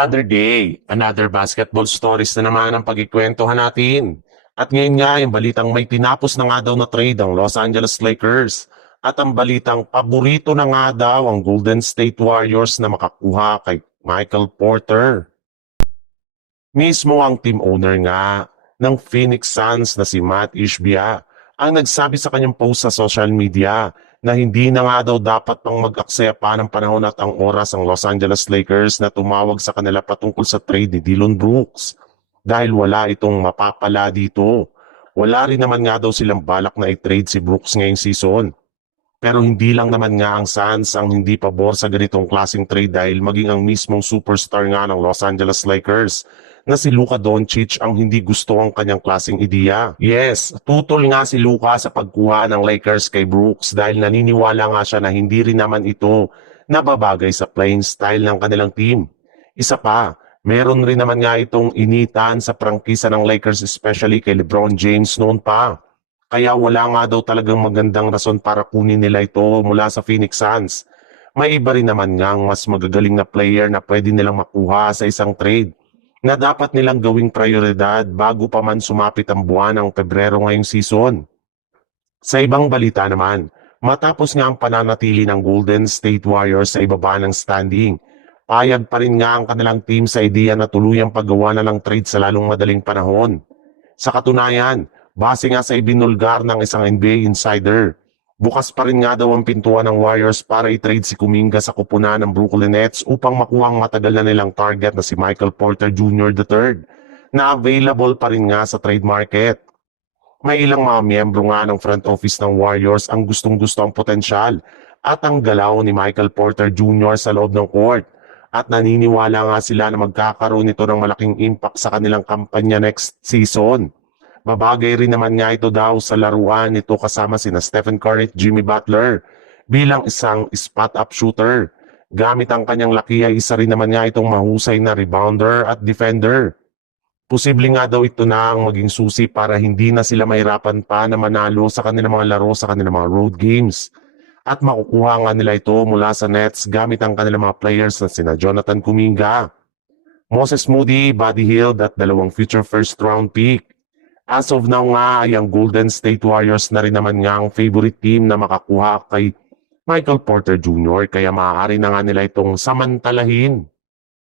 Other day, another basketball stories na naman ang pagkikwentuhan natin. At ngayon nga, yung balitang may tinapos na nga daw na trade ang Los Angeles Lakers. At ang balitang paborito na nga daw ang Golden State Warriors na makakuha kay Michael Porter. Mismo ang team owner nga ng Phoenix Suns na si Matt Ishbia ang nagsabi sa kanyang post sa social media na hindi na nga daw dapat pang mag-aksaya pa ng panahon at ang oras ang Los Angeles Lakers na tumawag sa kanila patungkol sa trade ni Dillon Brooks dahil wala itong mapapala dito. Wala rin naman nga daw silang balak na i-trade si Brooks ngayong season. Pero hindi lang naman nga ang Suns ang hindi pabor sa ganitong klaseng trade dahil maging ang mismong superstar nga ng Los Angeles Lakers na si Luka Doncic ang hindi gusto ang kanyang klaseng ideya. Yes, tutol nga si Luka sa pagkuha ng Lakers kay Brooks dahil naniniwala nga siya na hindi rin naman ito nababagay sa playing style ng kanilang team. Isa pa, meron rin naman nga itong initan sa prangkisa ng Lakers especially kay LeBron James noon pa. Kaya wala nga daw talagang magandang rason para kunin nila ito mula sa Phoenix Suns. May iba rin naman nga mas magagaling na player na pwede nilang makuha sa isang trade na dapat nilang gawing prioridad bago pa man sumapit ang buwan ng Pebrero ngayong season. Sa ibang balita naman, matapos nga ang pananatili ng Golden State Warriors sa ibaba ng standing, payag pa rin nga ang kanilang team sa ideya na tuluyang paggawa na ng trade sa lalong madaling panahon. Sa katunayan, base nga sa ibinulgar ng isang NBA insider, bukas pa rin nga daw ang pintuan ng Warriors para i-trade si Kuminga sa kupunan ng Brooklyn Nets upang makuha ang matagal na nilang target na si Michael Porter Jr. III na available pa rin nga sa trade market. May ilang mga miyembro nga ng front office ng Warriors ang gustong-gusto ang potensyal at ang galaw ni Michael Porter Jr. sa loob ng court at naniniwala nga sila na magkakaroon nito ng malaking impact sa kanilang kampanya next season. Babagay rin naman nga ito daw sa laruan nito kasama sina Stephen Curry at Jimmy Butler bilang isang spot-up shooter. Gamit ang kanyang laki ay isa rin naman nga itong mahusay na rebounder at defender. Posible nga daw ito na ang maging susi para hindi na sila mahirapan pa na manalo sa kanilang mga laro sa kanilang mga road games. At makukuha nga nila ito mula sa Nets gamit ang kanilang mga players na sina Jonathan Kuminga, Moses Moody, Buddy Hield at dalawang future first round pick. As of now nga ay ang Golden State Warriors na rin naman nga ang favorite team na makakuha kay Michael Porter Jr. kaya maaari na nga nila itong samantalahin.